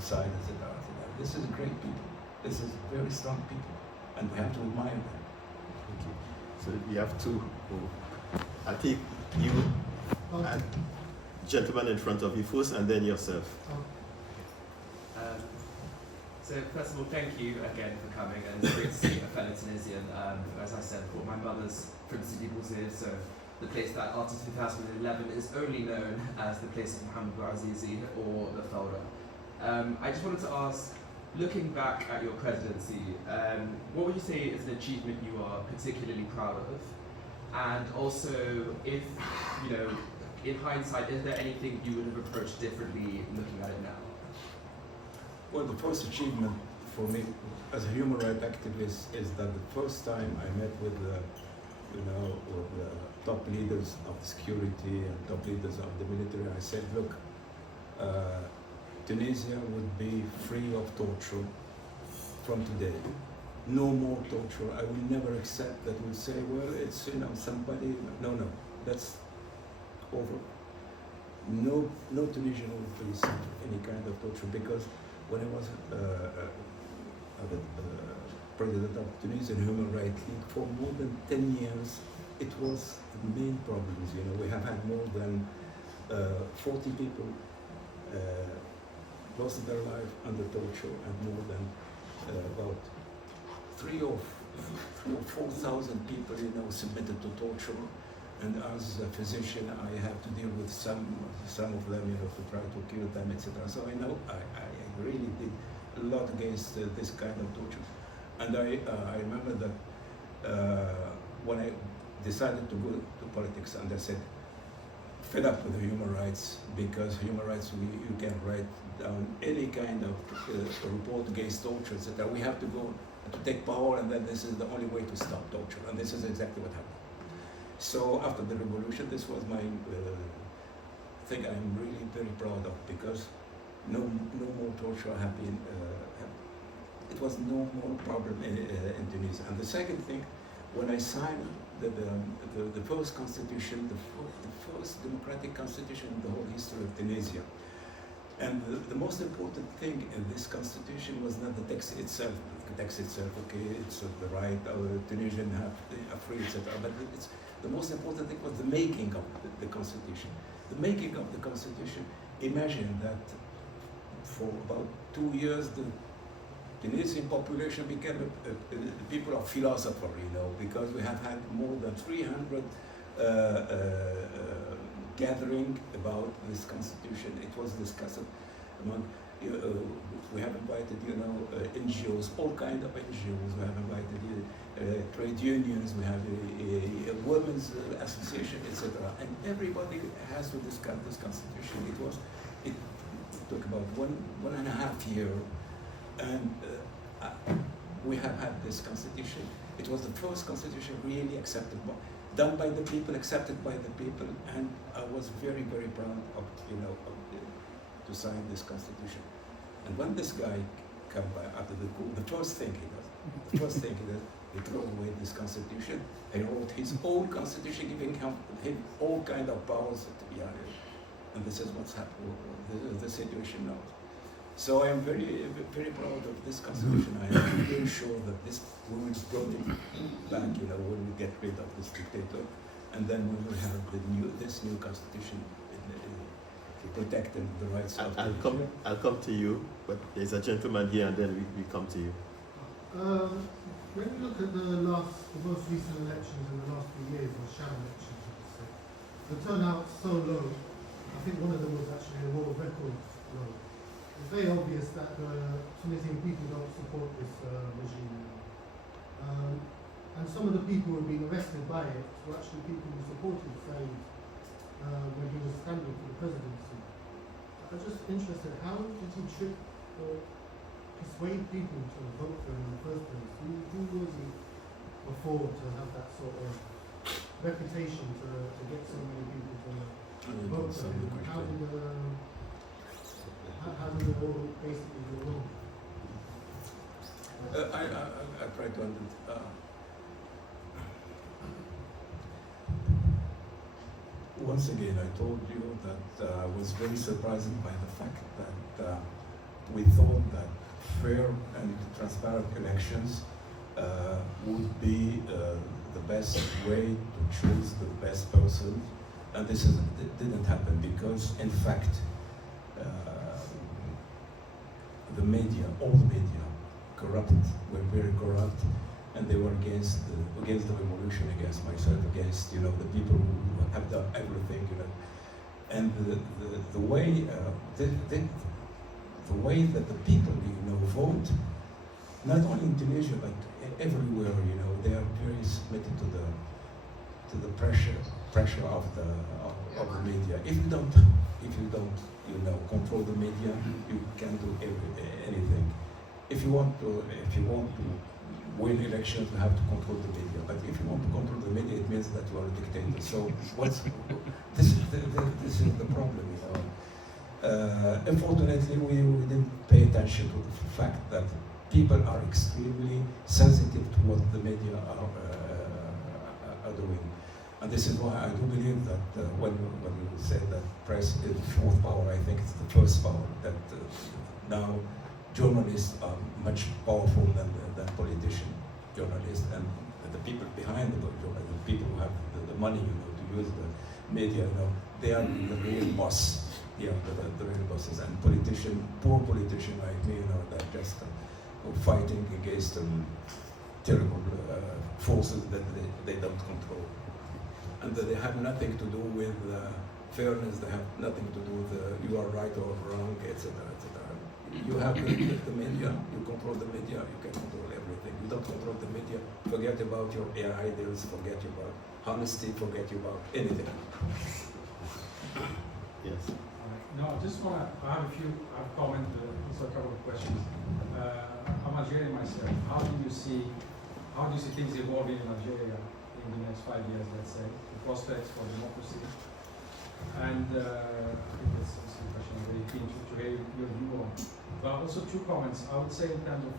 outside, etc. This is great people. This is very strong people, and we have to admire them. Okay. So we have two. I think you and gentleman in front of you first, and then yourself. So first of all, thank you again for coming, and it's great to see a fellow Tunisian. As I said, my mother's from Sidi Bouzid, so the place that after 2011 is only known as the place of Mohamed Bouazizi or the Fawda. I just wanted to ask, looking back at your presidency, what would you say is an achievement you are particularly proud of? And also, if, you know, in hindsight, is there anything you would have approached differently looking at it now? Well, the first achievement for me as a human rights activist is that the first time I met with the, with the top leaders of security and top leaders of the military, I said, look, Tunisia would be free of torture from today. No more torture. I will never accept that we'll say, well, it's, you know, somebody, no, that's over. No Tunisian will face any kind of torture, because when I was president of Tunisian Human Rights League for more than 10 years, it was the main problems. You know, we have had more than 40 people lost their life under torture, and more than about 3,000 or 4,000 people, you know, submitted to torture. And as a physician, I have to deal with some of them, you know, to try to cure them, etc. So I know I really did a lot against this kind of torture. And I remember that when I decided to go to politics, and I said, fed up with the human rights, because human rights, you can write down any kind of report against torture, etc. We have to go to take power, and then this is the only way to stop torture. And this is exactly what happened. So after the revolution, this was my thing I'm really very proud of, because no more torture happened. It was no more problem in Tunisia. And the second thing, when I signed the first constitution, the first democratic constitution in the whole history of Tunisia, and the most important thing in this constitution was not the text itself. The text itself, okay, it's the right Tunisian have free, etc. But the most important thing was the making of the constitution. The making of the constitution. Imagine that for about 2 years, the Tunisian population became the people of philosopher, you know, because we have had more than 300 gathering about this constitution. It was discussed among, we have invited, you know, NGOs, all kind of NGOs. We have invited trade unions, we have a women's association, etc. And everybody has to discuss this constitution. It took about one and a half year, and we have had this constitution. It was the first constitution really accepted, done by the people, accepted by the people, and I was very, very proud of, you know, to sign this constitution. And when this guy came by after the coup, the first thing he does, he threw away this constitution and wrote his own constitution, giving him all kind of powers. And this is what's happening, the situation now. So I am very, very proud of this constitution. I am very sure that this we will bring it back, you know, when we get rid of this dictator, and then we will have this new constitution protecting the rights of the people. I'll come to you, but there's a gentleman here, and then we come to you. When you look at the most recent elections in the last few years, or shadow elections, you could say, the turnout so low. I think one of them was actually a world record low. It's very obvious that the Tunisian people don't support this regime. And some of the people who have been arrested by it were actually people who supported Said when he was standing for the presidency. I'm just interested, how did he trick or persuade people to vote for him in the first place? Who was he before to have that sort of reputation to get so many people to vote for him? How did it all basically go wrong? I try to understand. Once again, I told you that I was very surprised by the fact that we thought that fair and transparent elections would be the best way to choose the best person, and this didn't happen because, in fact, the media, all the media, were very corrupt, and they were against the revolution, against myself, against the people who have done everything, and the way the way that the people vote, not only in Tunisia but everywhere, they are very submitted to the pressure of the media. If you don't control the media, you can't do anything. If you want to win elections, you have to control the media. But if you want to control the media, it means that you are a dictator. So this is the problem, Unfortunately, we didn't pay attention to the fact that people are extremely sensitive to what the media are doing. And this is why I do believe that when you say that press is the fourth power, I think it's the first power, that now journalists are much powerful than politicians. Journalists and the people behind the journalists, the people who have the money, to use the media, they are the real boss. Yeah, the real bosses. And poor politicians like me, they're just fighting against terrible forces that they don't control. And they have nothing to do with fairness, they have nothing to do with you are right or wrong, etc., etc. You have the media, you control the media, you can control everything. You don't control the media, forget about your ideals, forget about honesty, forget about anything. Yes. No, I just want to, I have a comment, also a couple of questions. I'm Algerian myself. How do you see things evolving in Algeria in the next 5 years, let's say, the prospects for democracy? And I think that's a question I'm very keen to hear your view on. But also two comments. I would say in terms of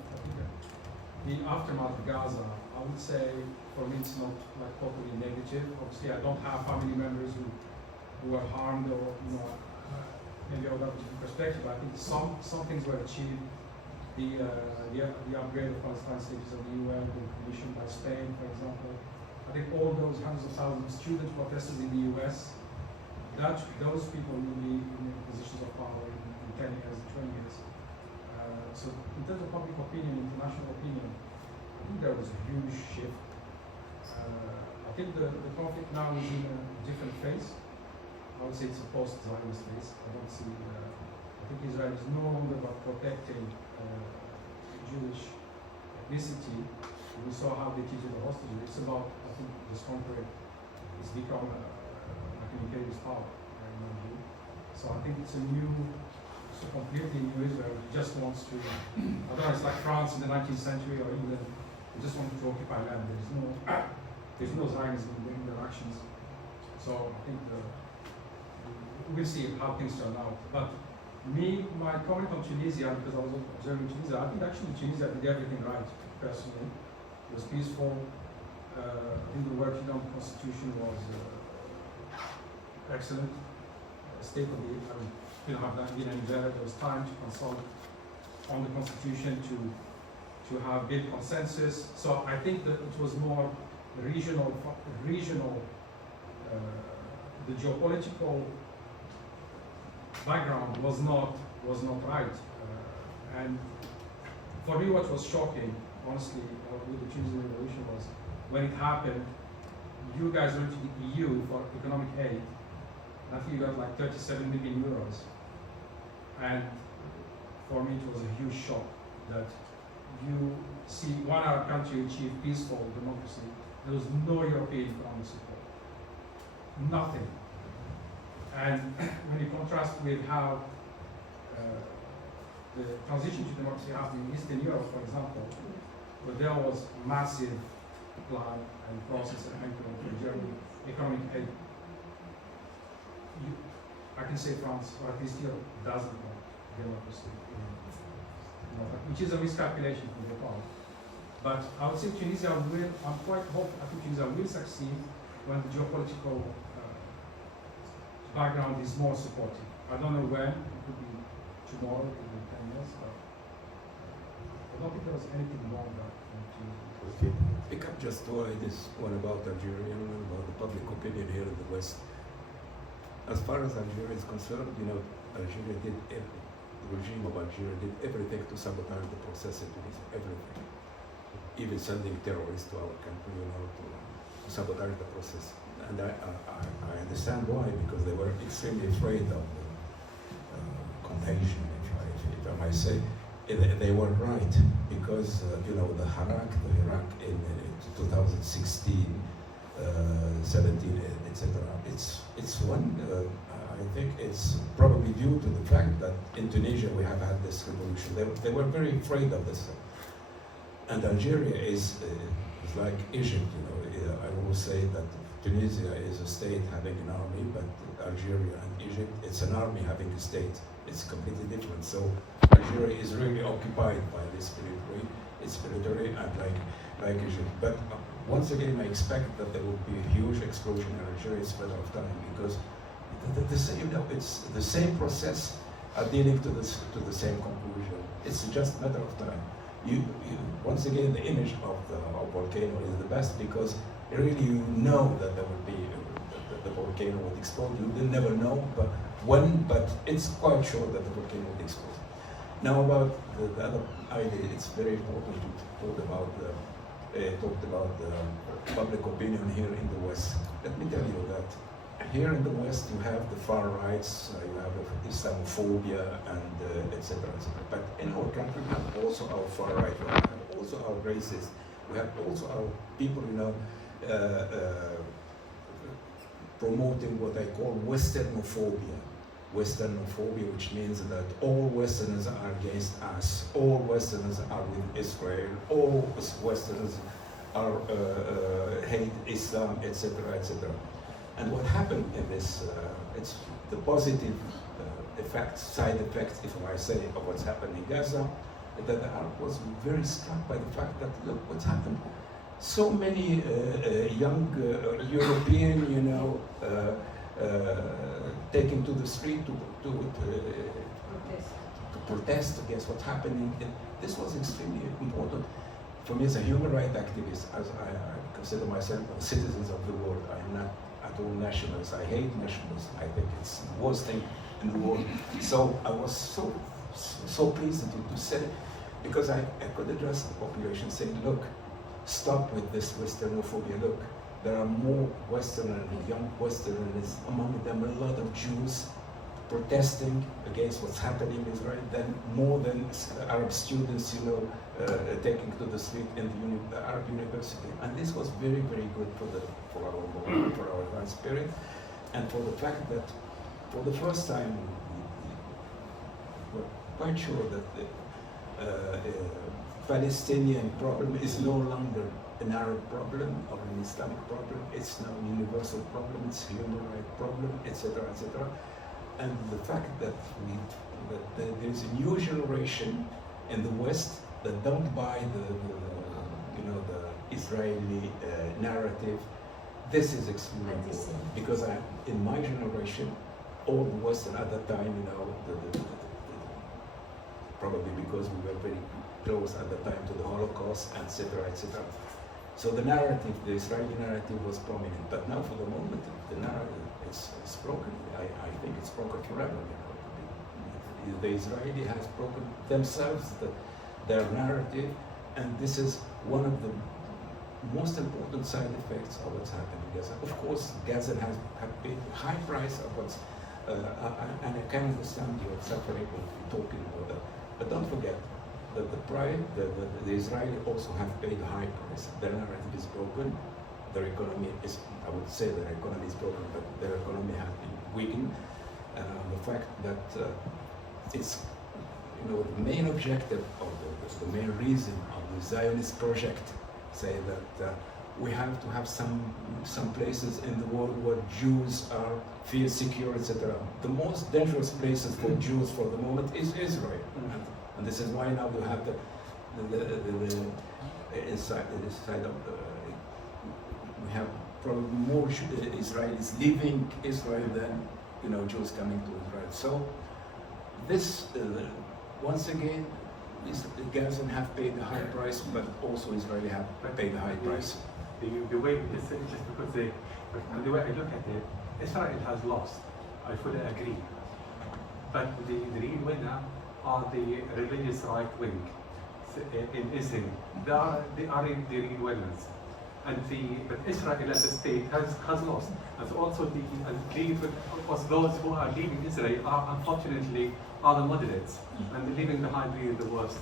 the aftermath of Gaza, I would say for me it's not like totally negative. Obviously, I don't have family members who were harmed or maybe I would have a different perspective. But I think some things were achieved. The upgrade of Palestine status of the UN, the commission by Spain, for example. I think all those hundreds of thousands of student protesters in the US, those people will be in positions of power in 10 years, 20 years. So in terms of public opinion, international opinion, I think there was a huge shift. I think the conflict now is in a different phase. I would say it's a post-Zionist phase. I don't see, I think Israel is no longer about protecting Jewish ethnicity. We saw how they treated the hostages. It's about, I think, this conflict has become like an imperialist power, in my view. So I think it's a completely new Israel. It just wants to, I don't know, it's like France in the 19th century or England. They just want to occupy land. There's no Zionism in their actions. So I think we'll see how things turn out. But my comment on Tunisia, because I was observing Tunisia, I think actually Tunisia did everything right, personally. It was peaceful. I think the work done on the constitution was excellent. State of the, have that been any better. There was time to consult on the constitution to have build consensus. So I think that it was more regional. The geopolitical background was not right. And for me, what was shocking, honestly, with the Tunisian revolution was when it happened. You guys went to the EU for economic aid. I think you got like 37 million euros. And for me, it was a huge shock that you see one Arab country achieve peaceful democracy. There was no European economic support. Nothing. And when you contrast with how the transition to democracy happened in Eastern Europe, for example, where there was massive plan and process and in Germany, economic aid. I can say France, or at least Europe, doesn't want democracy, which is a miscalculation from the part. But I would say Tunisia will, I'm quite hopeful, I think Tunisia will succeed when the geopolitical background is more supportive. I don't know when, it could be tomorrow, it could be 10 years, but tell us anything more about Tunisia? Okay. Pick up just this one about Algeria, about the public opinion here in the West. As far as Algeria is concerned, Algeria did the regime of Algeria did everything to sabotage the process in Tunisia, everything. Even sending terrorists to our country, to sabotage the process. And I understand why, because they were extremely afraid of the contagion, if I might say. They were right, because the Iraq in 2016, 17, etc. It's one. I think it's probably due to the fact that in Tunisia we have had this revolution. They were very afraid of this. And Algeria is like Egypt. I always say that Tunisia is a state having an army, but Algeria and Egypt, it's an army having a state. It's completely different. So Algeria is really occupied by this military. It's military and like Egypt. But once again, I expect that there will be a huge explosion in Algeria. It's a matter of time, because it's the same process are leading to the same conclusion. It's just a matter of time. Once again, the image of the volcano is the best, because really you know that there will be the volcano would explode. You will never know, but when. But it's quite sure that the volcano would explode. Now about the other idea, it's very important to talk about the public opinion here in the West. Let me tell you that here in the West you have the far rights, you have Islamophobia, and etc. But in our country we have also our far right, we have also our racists, we have also our people, promoting what I call Westernophobia. Westernophobia, which means that all Westerners are against us, all Westerners are with Israel, all Westerners are hate Islam, etc., etc. And what happened in this, it's the positive side effects, if I say, of what's happened in Gaza, that the Arab was very struck by the fact that, look, what's happened. So many young European, taken to the street to protest against what's happening. This was extremely important for me as a human rights activist, as I consider myself a citizen of the world. I am not at all nationalist. I hate nationalists. I think it's the worst thing in the world. So I was so pleased to say, because I could address the population saying, look, stop with this Westernophobia. Look, there are more Westerners, young Westerners, among them a lot of Jews protesting against what's happening in Israel, more than Arab students, taking to the street in the Arab university. And this was very, very good for our movement, for our advanced spirit, and for the fact that for the first time we're quite sure that the Palestinian problem is no longer an Arab problem or an Islamic problem. It's now a universal problem. It's a human rights problem, etc., etc. And the fact that there's a new generation in the West that don't buy the Israeli narrative. This is extremely important, because in my generation, all the Western at that time, probably because we were very close at the time to the Holocaust, etc., etc. So the narrative, the Israeli narrative, was prominent. But now, for the moment, the narrative is broken. I think it's broken forever. The Israeli has broken themselves, their narrative, and this is one of the most important side effects of what's happening in Gaza. Of course, Gaza has paid a high price of what's, and I can understand your suffering when you're talking about that. But don't forget that the Israeli also have paid a high price. Their narrative is broken. Their economy is, I would say their economy is broken, but their economy has been weakened. And the fact that it's, the main objective of the main reason of the Zionist project say that we have to have some places in the world where Jews feel secure, etc. The most dangerous places for Jews for the moment is Israel, and this is why now we have the inside of we have probably more Israelis leaving Israel than Jews coming to Israel. So this once again The Gazan have paid a high price, but also Israeli have paid a high price. The way it's just because the way I look at it, Israel has lost. I fully agree. But the real winner are the religious right wing in Israel. They are the real winners. But Israel as a state has lost. And also those who are leaving Israel are unfortunately are the moderates and leaving behind really the worst.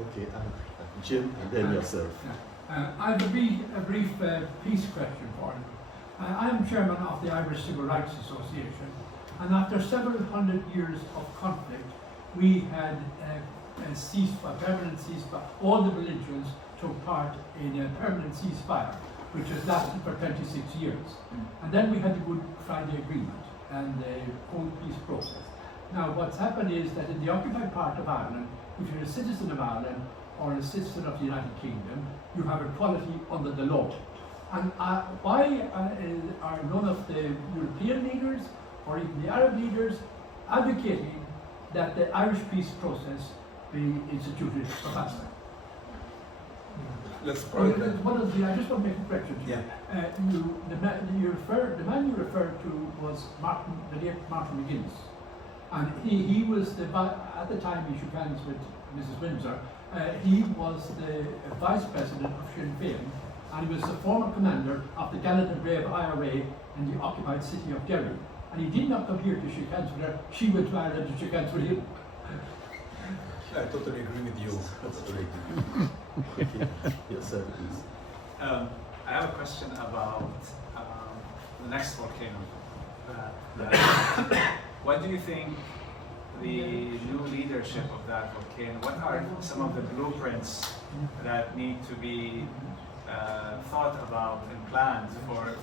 Okay, Jim, and then yourself. I have a brief peace question for you. I am chairman of the Irish Civil Rights Association, and after several hundred years of conflict, we had a ceasefire, permanent ceasefire. All the belligerents took part in a permanent ceasefire, which has lasted for 26 years. And then we had the Good Friday Agreement and the whole peace process. Now, what's happened is that in the occupied part of Ireland, if you're a citizen of Ireland or a citizen of the United Kingdom, you have equality under the law. And why are none of the European leaders or even the Arab leaders advocating that the Irish peace process be instituted for Palestine? Let's I just want to make a correction. Yeah. The man you referred to was the late Martin McGuinness, and he was at the time he shook hands with Mrs. Windsor. He was the vice president of Sinn Féin, and he was the former commander of the gallant and brave IRA in the occupied city of Derry. And he did not come here to shake hands with her. She went to Ireland to shake hands with him. I totally agree with you. Totally agree. Okay, yourself, please. I have a question about the next volcano. What do you think the new leadership of that volcano, what are some of the blueprints that need to be thought about and planned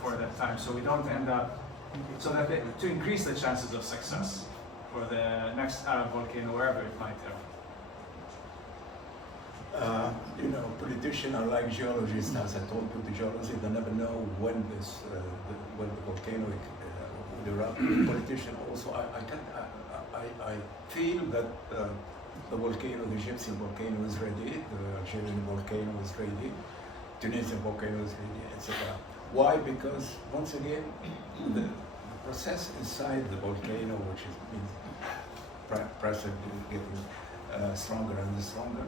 for that time, so we don't end up, to increase the chances of success for the next Arab volcano, wherever it might erupt? Politicians are like geologists, as I told you, the geologists, they never know when when the volcano will erupt. Politicians also, I feel that the volcano, the Egyptian volcano is ready, the Algerian volcano is ready, Tunisian volcano is ready, etc. Why? Because once again, the process inside the volcano, which means pressure getting stronger and stronger.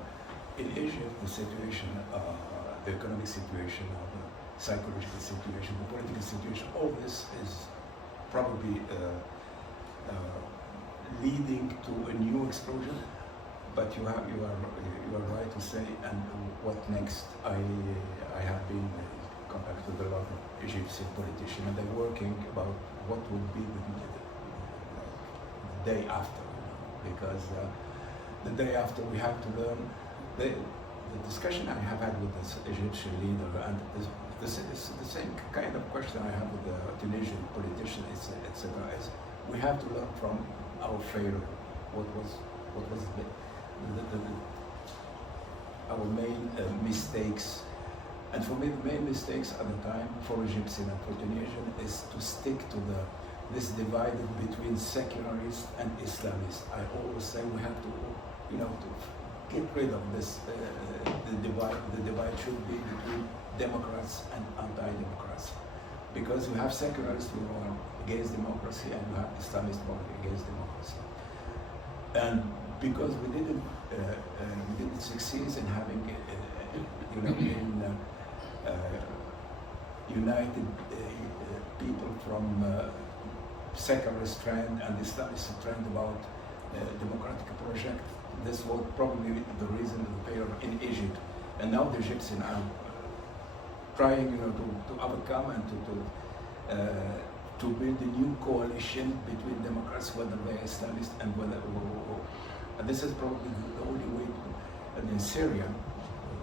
In Egypt, the situation, the economic situation, the psychological situation, the political situation, all this is probably leading to a new explosion. But you are right to say, and what next? I have been in contact with a lot of Egyptian politicians, and they're working about what would be the day after, because the day after we have to learn. The discussion I have had with this Egyptian leader, and this is the same kind of question I have with the Tunisian politician, etc. Is we have to learn from our failure. What was our main mistakes? And for me, the main mistakes at the time for Egyptian and for Tunisian is to stick to this divide between secularists and Islamists. I always say we have to, to get rid of this. The divide should be between Democrats and anti-democrats, because you have secularists who are against democracy, and you have Islamists who are against democracy. And because we didn't succeed in having, united people from secularist trend and Islamist trend about democratic project. This was probably the reason of the failure in Egypt, and now the Egyptians are trying, to overcome and to build a new coalition between Democrats, whether they're Islamist and whether. And this is probably the only way. And in Syria,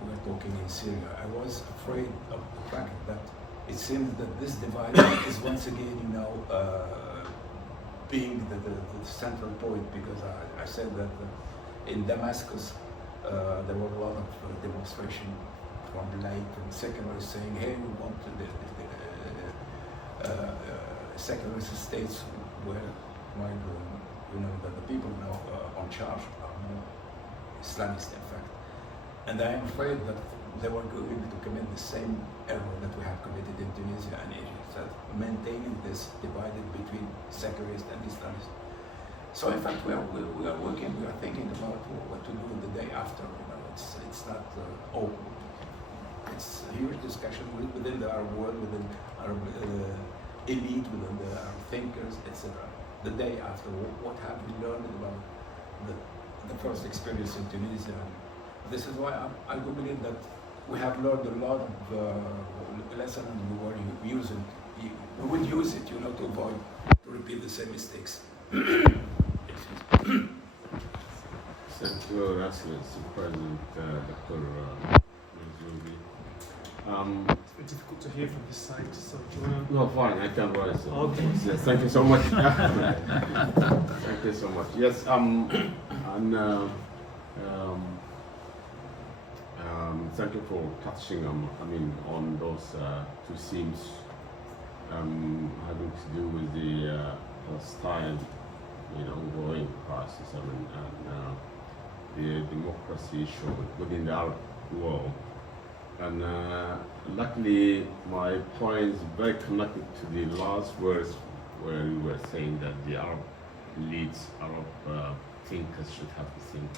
we're talking in Syria. I was afraid of the fact that it seems that this divide is once again, being the central point, because I said that. In Damascus, there were a lot of demonstration from late and secularists saying, "Hey, we want the secularist states where, that the people now on charge are more Islamists, in fact. And I am afraid that they were going to commit the same error that we have committed in Tunisia and Egypt, that maintaining this divided between secularists and Islamists. So in fact, we are working, we are thinking about what to do the day after. You know, it's not open. It's a huge discussion within the Arab world, within Arab elite, within the Arab thinkers, etc. The day after, what have we learned about the first experience in Tunisia? This is why I do believe that we have learned a lot of lessons, and we were using. We would use it, you know, to avoid to repeat the same mistakes. Thank you, Your Excellency, President Dr. Marzouki. It's a bit difficult to hear from this side, so do you want to... No, fine, I can rise. Okay. Yes, thank you so much. Thank you so much. Yes, thank you for touching on those two themes having to do with the Palestine, ongoing crisis, and the democracy issue within the Arab world. And luckily, my point is very connected to the last words where you were saying that the Arab elites, Arab thinkers should have to think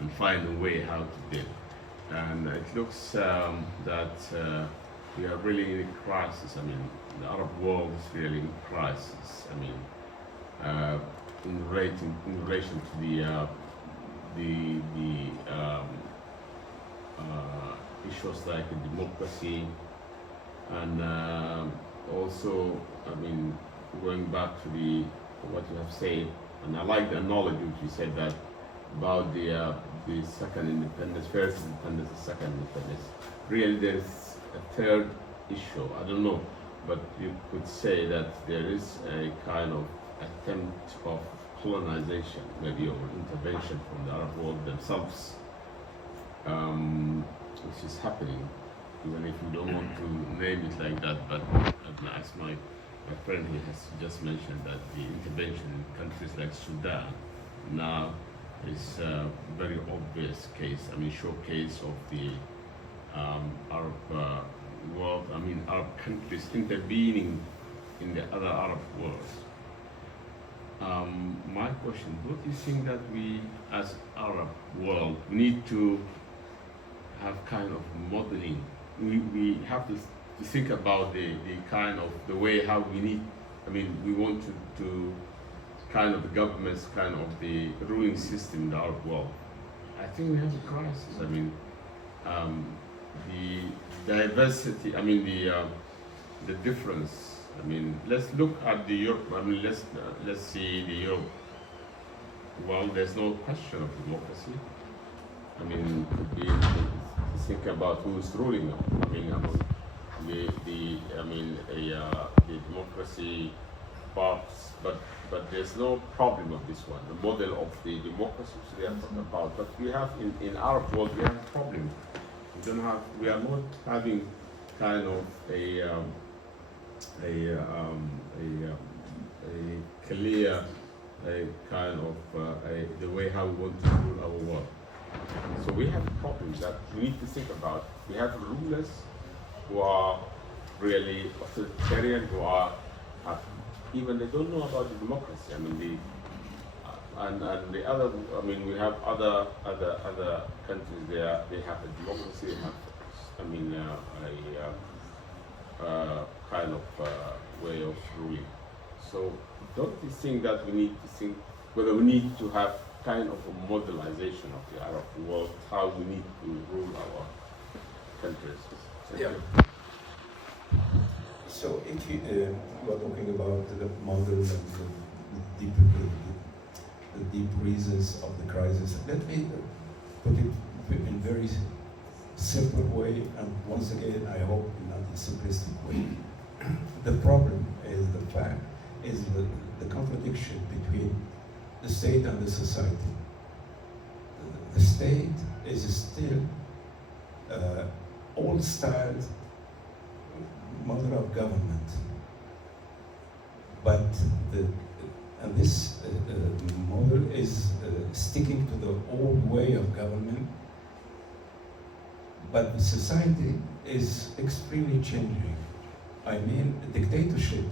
and find a way how to do. And it looks that we are really in a crisis. The Arab world is really in crisis. In relation to the issues like democracy, and also, going back to what you have said, and I like the analogy which you said that about the second independence, first independence, the second independence. Really, there is a third issue. I don't know, but you could say that there is a kind of attempt of colonization, maybe, or intervention from the Arab world themselves, which is happening, even if you don't want to name it like that. But as my friend here has just mentioned, that the intervention in countries like Sudan now is a very obvious case, showcase of the Arab world, Arab countries intervening in the other Arab worlds. My question, don't you think that we, as Arab world, need to have kind of modeling? We have to think about the kind of the way how we need, we want to kind of the government's kind of the ruling system in the Arab world. I think we have a crisis. The diversity, the difference. Let's look at the Europe. Let's see the Europe. Well, there's no question of democracy. Could be think about who's ruling now. The democracy parts, but there's no problem of this one. The model of the democracy they are talking about. But we have in Arab world we have a problem. We are not having kind of a clear kind of the way how we want to rule our world. So we have problems that we need to think about. We have rulers who are really authoritarian, who are even they don't know about the democracy. And the other, we have other countries there. They have a democracy. They have, a kind of way of ruling. So don't you think that we need to think whether we need to have kind of a modelization of the Arab world, how we need to rule our countries? Yeah. So if you are talking about the model and the deep reasons of the crisis, let me put it in very simple way, and once again, I hope not in simplistic way. The problem is the contradiction between the state and the society. The state is still old-style model of government, but And this model is sticking to the old way of government, but the society is extremely changing. I mean, dictatorship